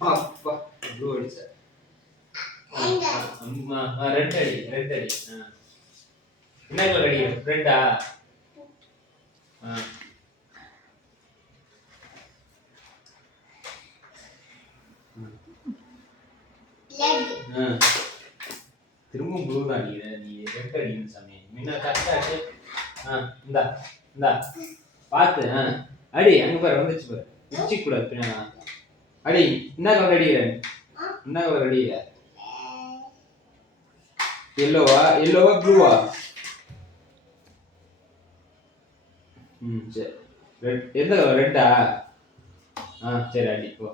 அப்பா ப்ளூ அடிச்ச. அம்மா ரெட் அடி ரெட் அடி. என்ன கலர் அடி? ரெட்டா? திரும்ப ப்ளூ தான் அடிக்கிற நீ. ரெட் அடிக்கணும் சாமி. முன்ன கரெக்டா அடி. இந்தா இந்தா பார்த்து அடி. அங்க பாரு வந்துச்சு பாரு. உச்சி கூட பின்னா அடி. என்ன கலர் அடிக்கிற? என்ன கலர் அடிக்கிற? எல்லோவா? எல்லோவா ப்ளூவா? சரி. ரெட் எந்த கலர்? ரெட்டா? சரி அடி போ.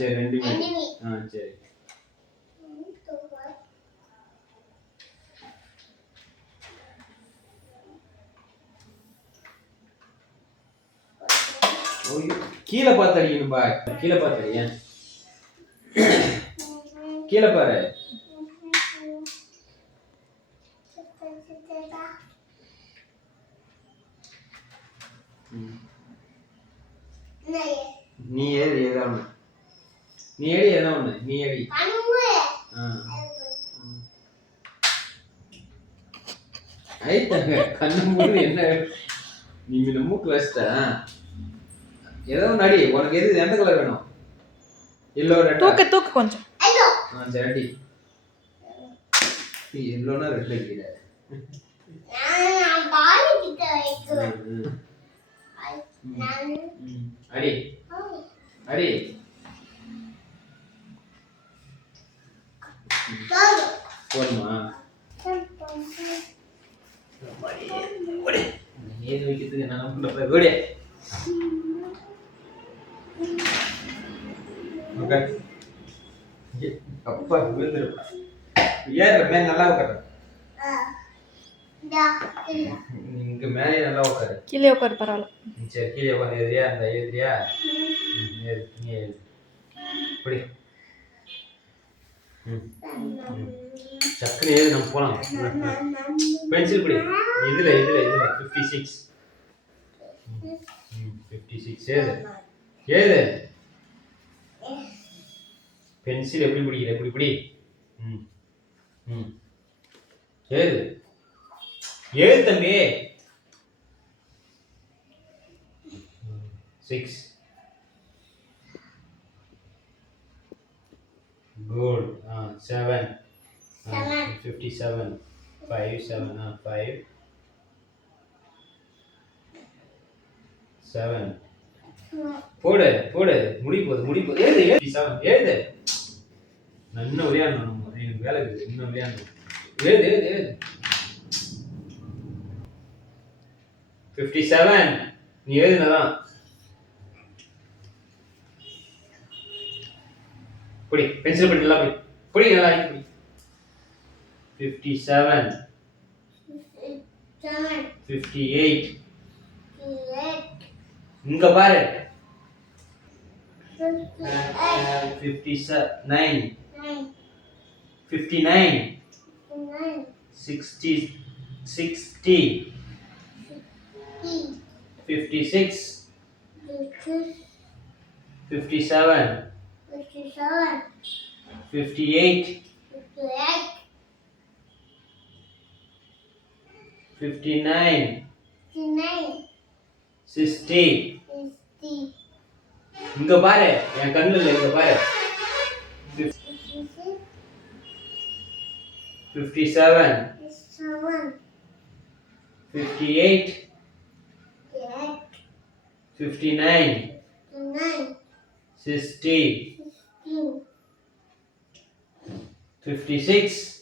சரி ரெண்டுமே. சரி. கீழே பார்த்து அடிக்கணும்பா. கீழே பார்த்து அடியா. கீழே பாரு. நீ ஏறி ஏதா ஒண்ணு. நீ ஏறி ஏதா ஒண்ணு. நீ ஏறி. ஐத்தங்க கண்ணு மூடு என்ன? நீ இந்த மூக்கு வச்சிட்ட. ஏதோ ஒண்ணு அடி. உனக்கு எது எந்த கலர் வேணும்? Yellow red. தூக்கு தூக்கு கொஞ்சம். சரி அடி. நீ எல்லோனா ரெட் அடிக்கிற. நான் பால் கிட்ட வைக்கிறேன். அடி அடி. போதுமா? ஏது வைக்கிறதுக்கு என்ன பண்ற? ஓடி. அப்பா விழுந்துருப்பா. ஏற மேல நல்லா உட்காரு. இங்க மேலே நல்லா உட்காரு. கீழே உட்காரு பரவாயில்ல. சரி கீழே உட்காந்து எதிரியா அந்த எதிரியா இப்படி சக்கரை ஏது நம்ம போலாம். பென்சில் பிடி. இதுல இதுல இதுல 56 56 ஏது ஏது பென்சில் எப்படி பிடிக்கிற? எப்படி பிடி. ஏது ஏது தம்பி. 6 good. 7 57 5 7 5 7 போடு போடு. முடி போகுது ஏது 57 ஏது. நான் இன்னும் விளையாடணும். எனக்கு வேலை இருக்குது. இன்னும் விளையாடணும். ஏது ஏது ஏது 57 நீ எழுதுனதான். புடி பென்சில் பண்ணி நல்லா புடி. புடி நல்லா புடி. 57 58 இங்க பாரு. 59 59 60 60 56 57 58 59 60 இங்க பாரு. என் கண்ணுல இங்க பாரு. 57 58 59 60 56